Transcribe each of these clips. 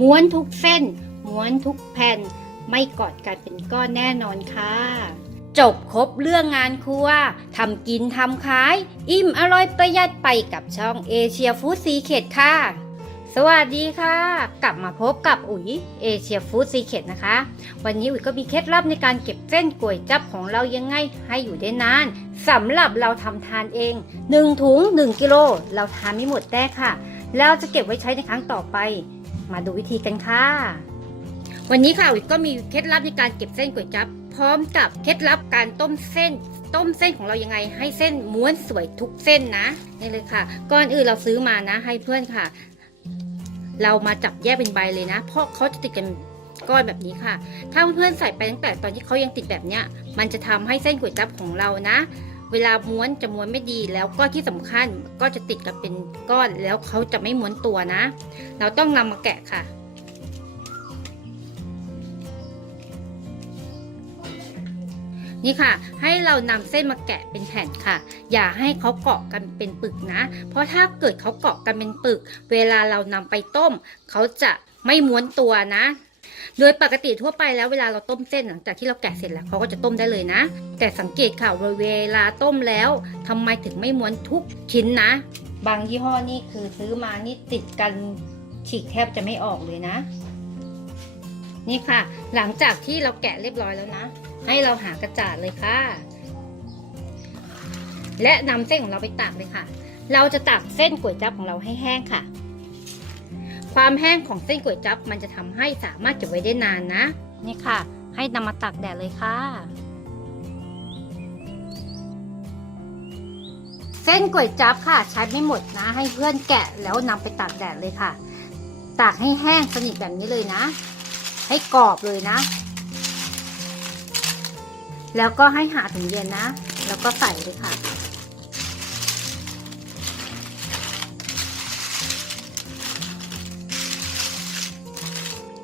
ม้วนทุกเส้น ม้วนทุกแผ่น ไม่กอดกันเป็นก้อนแน่นอนค่ะ จบครบเรื่องงานครัวทำกินทำขาย อิ่มอร่อยประหยัดไปกับช่องเอเชียฟู้ดซีเคดค่ะ สวัสดีค่ะ กลับมาพบกับอุ๋ยเอเชียฟู้ดซีเคดนะคะ วันนี้อุ๋ยก็มีเคล็ดลับในการเก็บเส้นก๋วยจับของเรายังไง ให้อยู่ได้นานสำหรับเราทำทานเอง 1ถุง1กิโลเราทานไม่หมดแน่ค่ะแล้วจะเก็บไว้ใช้ในครั้งต่อไป มาดูวิธีกันค่ะ วันนี้ค่ะอุ๋ยก็มีเคล็ดลับในการเก็บเส้นก๋วยจับพร้อมกับเคล็ดลับการต้มเส้น ต้มเส้นของเรายังไง ให้เส้นม้วนสวยทุกเส้นนะนี่เลยค่ะก่อนอื่นเราซื้อมานะ ให้เพื่อนค่ะ เรามาจับแยกเป็นใบเลยนะ เพราะเขาจะติดกันก้อนแบบนี้ค่ะ ถ้าเพื่อนๆใส่ไปตั้งแต่ตอนที่เขายังติดแบบเนี้ย มันจะทำให้เส้นก๋วยจั๊บของเรานะ เวลาม้วนจะม้วนไม่ดีแล้วก็ที่สำคัญก็จะติดกันเป็นก้อนแล้วเขาจะไม่ม้วนตัวนะ เราต้องนำมาแกะค่ะ นี่ค่ะ ให้เรานำเส้นมาแกะเป็นแผ่นค่ะ อย่าให้เขาเกาะกันเป็นปึกนะ เพราะถ้าเกิดเขาเกาะกันเป็นปึก เวลาเรานำไปต้ม เขาจะไม่ม้วนตัวนะ โดยปกติทั่วไปแล้วเวลาเราต้มเส้นหลังจากที่เราแกะเสร็จแล้วเขาก็จะต้มได้เลยนะ แต่สังเกตค่ะเวลาต้มแล้วทำไมถึงไม่ม้วนทุกชิ้นนะ บางยี่ห้อนี่คือซื้อมานี่ติดกันฉีกแทบจะไม่ออกเลยนะ นี่ค่ะ หลังจากที่เราแกะเรียบร้อยแล้วนะ ให้เราหากระจาดเลยค่ะ และนำเส้นของเราไปตากเลยค่ะ เราจะตากเส้นก๋วยจั๊บของเราให้แห้งค่ะ ความแห้งของเส้นก๋วยจั๊บมันจะทำให้สามารถเก็บไว้ได้นานนะ นี่ค่ะ ให้นำมาตากแดดเลยค่ะ เส้นก๋วยจั๊บค่ะ ใช้ไม่หมดนะ ให้เพื่อนแกะแล้วนำไปตากแดดเลยค่ะ ตากให้แห้งสนิทแบบนี้เลยนะ ให้กรอบเลยนะ แล้วก็ให้หาถุงเย็นนะ แล้วก็ใส่เลยค่ะ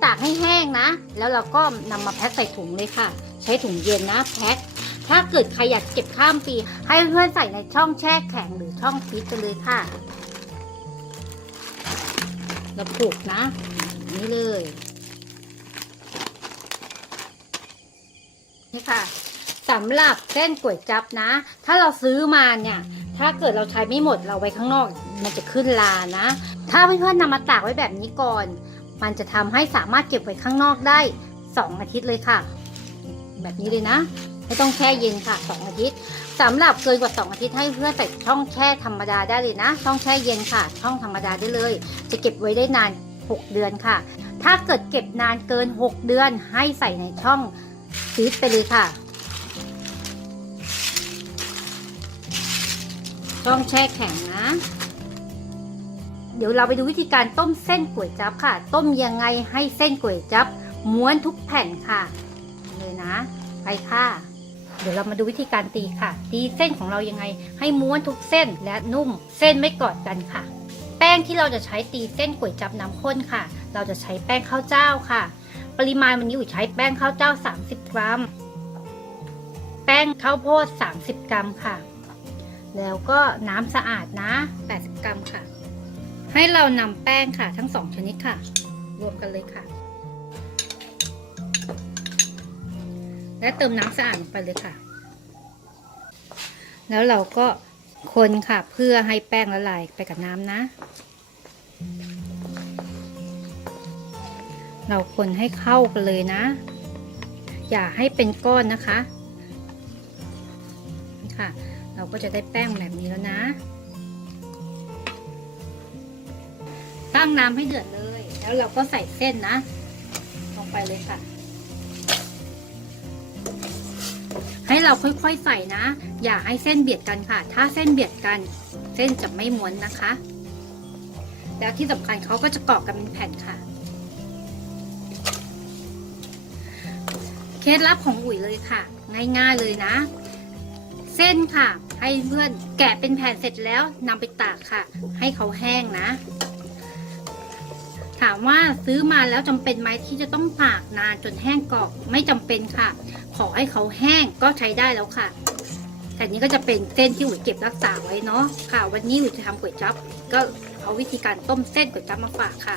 ตากให้แห้งนะ แล้วเราก็นำมาแพ็คใส่ถุงเลยค่ะ ใช้ถุงเย็นนะแพ็คถ้าเกิดใครอยากเก็บข้ามปี ให้เพื่อนใส่ในช่องแช่แข็งหรือช่องฟรีซไปเลยค่ะเราผูกนะ นี่เลยนี่ค่ะสำหรับเส้นก๋วยจับนะ ถ้าเราซื้อมาเนี่ย ถ้าเกิดเราใช้ไม่หมดเราไว้ข้างนอก มันจะขึ้นลานะ ถ้าเพื่อนๆนำมาตากไว้แบบนี้ก่อน มันจะทำให้สามารถเก็บไว้ข้างนอกได้ 2 อาทิตย์เลยค่ะ แบบนี้เลยนะ ไม่ต้องแช่เย็นค่ะ 2 อาทิตย์สำหรับเกินกว่า 2 อาทิตย์ให้เพื่อนใส่ช่องแช่ธรรมดาได้เลยนะ ช่องแช่เย็นค่ะ ช่องธรรมดาได้เลย จะเก็บไว้ได้นาน 6 เดือนค่ะ ถ้าเกิดเก็บนานเกิน 6 เดือนให้ใส่ในช่องฟรีซไปเลยค่ะ ช่องแช่แข็งนะ เดี๋ยวเราไปดูวิธีการต้มเส้นก๋วยจั๊บค่ะ ต้มยังไงให้เส้นก๋วยจั๊บม้วนทุกแผ่นค่ะ เลยนะ ไปค่ะ เดี๋ยวเรามาดูวิธีการตีค่ะ ตีเส้นของเรายังไง ให้ม้วนทุกเส้นและนุ่ม เส้นไม่กอดกันค่ะ แป้งที่เราจะใช้ตีเส้นก๋วยจั๊บน้ำข้นค่ะ เราจะใช้แป้งข้าวเจ้าค่ะ ปริมาณวันนี้อุ๋ยใช้แป้งข้าวเจ้า 30 กรัม แป้งข้าวโพด 30 กรัมค่ะ แล้วก็น้ำสะอาดนะ 80 กรัมค่ะ ให้เรานำแป้งค่ะทั้งสองชนิดค่ะ รวมกันเลยค่ะ และเติมน้ำสะอาดลงไปเลยค่ะ แล้วเราก็คนค่ะเพื่อให้แป้งละลายไปกับน้ำนะ เราคนให้เข้ากันเลยนะ อย่าให้เป็นก้อนนะคะค่ะ เราก็จะได้แป้งแบบนี้แล้วนะ ตั้งน้ำให้เดือดเลย แล้วเราก็ใส่เส้นนะ ลงไปเลยค่ะ ให้เราค่อยๆใส่นะ อย่าให้เส้นเบียดกันค่ะ ถ้าเส้นเบียดกัน เส้นจะไม่ม้วนนะคะ แล้วที่สำคัญเขาก็จะเกาะกันเป็นแผ่นค่ะ เคล็ดลับของอุ๋ยเลยค่ะ ง่ายๆเลยนะเส้นค่ะ ให้เพื่อนแกะเป็นแผ่นเสร็จแล้วนำไปตากค่ะ ให้เขาแห้งนะ ถามว่าซื้อมาแล้วจำเป็นไหมที่จะต้องตากนานจนแห้งกรอบไม่จำเป็นค่ะ ขอให้เขาแห้งก็ใช้ได้แล้วค่ะแต่นี้ก็จะเป็นเส้นที่อุ๋ยเก็บรักษาไว้เนาะค่ะ วันนี้อุ๋ยจะทำก๋วยจั๊บก็เอาวิธีการต้มเส้นก๋วยจั๊บมาฝากค่ะ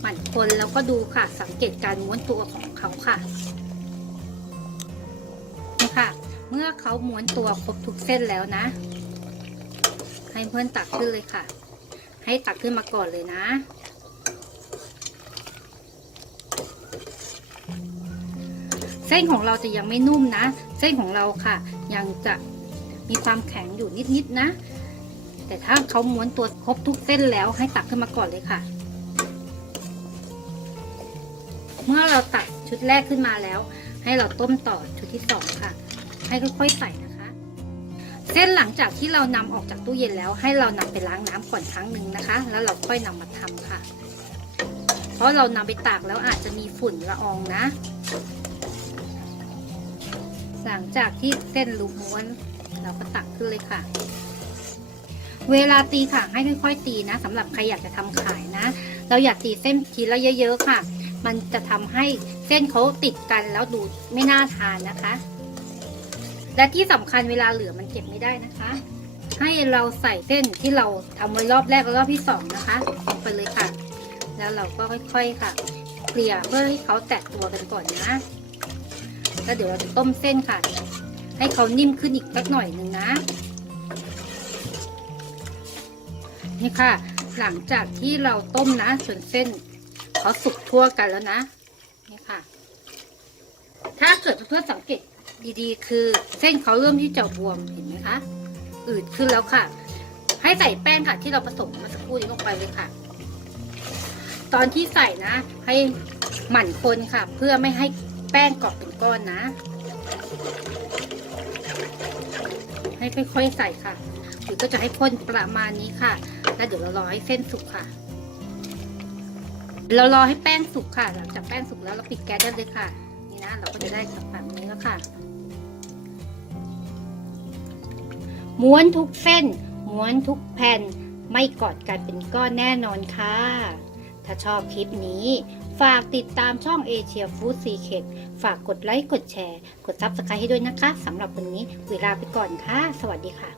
หมั่นคนแล้วก็ดูค่ะ สังเกตการม้วนตัวของเขาค่ะนี่ค่ะ เมื่อเขาม้วนตัวครบทุกเส้นแล้วนะ ให้เพื่อนตักขึ้นเลยค่ะ ให้ตักขึ้นมาก่อนเลยนะ เส้นของเราจะยังไม่นุ่มนะ เส้นของเราค่ะ ยังจะมีความแข็งอยู่นิดๆนะ แต่ถ้าเขาม้วนตัวครบทุกเส้นแล้วให้ตักขึ้นมาก่อนเลยค่ะ เมื่อเราตักชุดแรกขึ้นมาแล้ว ให้เราต้มต่อชุดที่สองค่ะ ให้ค่อยๆใส่นะคะ เส้นหลังจากที่เรานำออกจากตู้เย็นแล้ว ให้เรานำไปล้างน้ำก่อนครั้งหนึ่งนะคะ แล้วเราค่อยนำมาทำค่ะ เพราะเรานำไปตากแล้วอาจจะมีฝุ่นละอองนะ ลังจากที่เส้นลูกม้วน เราก็ตักขึ้นเลยค่ะ เวลาตีค่ะให้ค่อยๆตีนะสำหรับใครอยากจะทำขายนะ เราอยากตีเส้นทีละเยอะ ๆ ค่ะ มันจะทำให้เส้นเขาติดกันแล้วดูไม่น่าทานนะคะ และที่สำคัญเวลาเหลือมันเก็บไม่ได้นะคะ ให้เราใส่เส้นที่เราทำไว้รอบแรกและรอบที่สองนะคะลงไปเลยค่ะ แล้วเราก็ค่อย ๆค่ะเกลี่ยเพื่อให้เขาแตกตัวกันก่อนนะ แล้วเดี๋ยวเราจะต้มเส้นค่ะ ให้เขานิ่มขึ้นอีกสักหน่อยหนึ่งนะ นี่ค่ะ หลังจากที่เราต้มนะส่วนเส้นเขาสุกทั่วกันแล้วนะ นี่ค่ะ ถ้าเกิดเพื่อนสังเกตดีๆ คือเส้นเขาเริ่มที่จะบวมเห็นไหมคะ อืดขึ้นแล้วค่ะ ให้ใส่แป้งค่ะ ที่เราผสมมาสักครู่นี้ลงไปเลยค่ะ ตอนที่ใส่นะ ให้หมั่นคนค่ะ เพื่อไม่ให้ แป้งเกาะเป็นก้อนนะ ให้ค่อยๆใส่ค่ะหรือก็จะให้ข้นประมาณนี้ค่ะ แล้วเดี๋ยวเรารอให้เส้นสุกค่ะ เรารอให้แป้งสุกค่ะ หลังจากแป้งสุกแล้วเราปิดแก๊สได้เลยค่ะ นี่นะเราก็จะได้แบบนี้แล้วค่ะ ม้วนทุกเส้น ม้วนทุกแผ่นไม่กอดกันเป็นก้อนแน่นอนค่ะ ถ้าชอบคลิปนี้ ฝากติดตามช่องเอเชียฟู้ดซีเคฝากกดไลค์ กดแชร์ กดซับสไครต์ให้ด้วยนะคะสำหรับวันนี้เวลาไปก่อนค่ะ สวัสดีค่ะ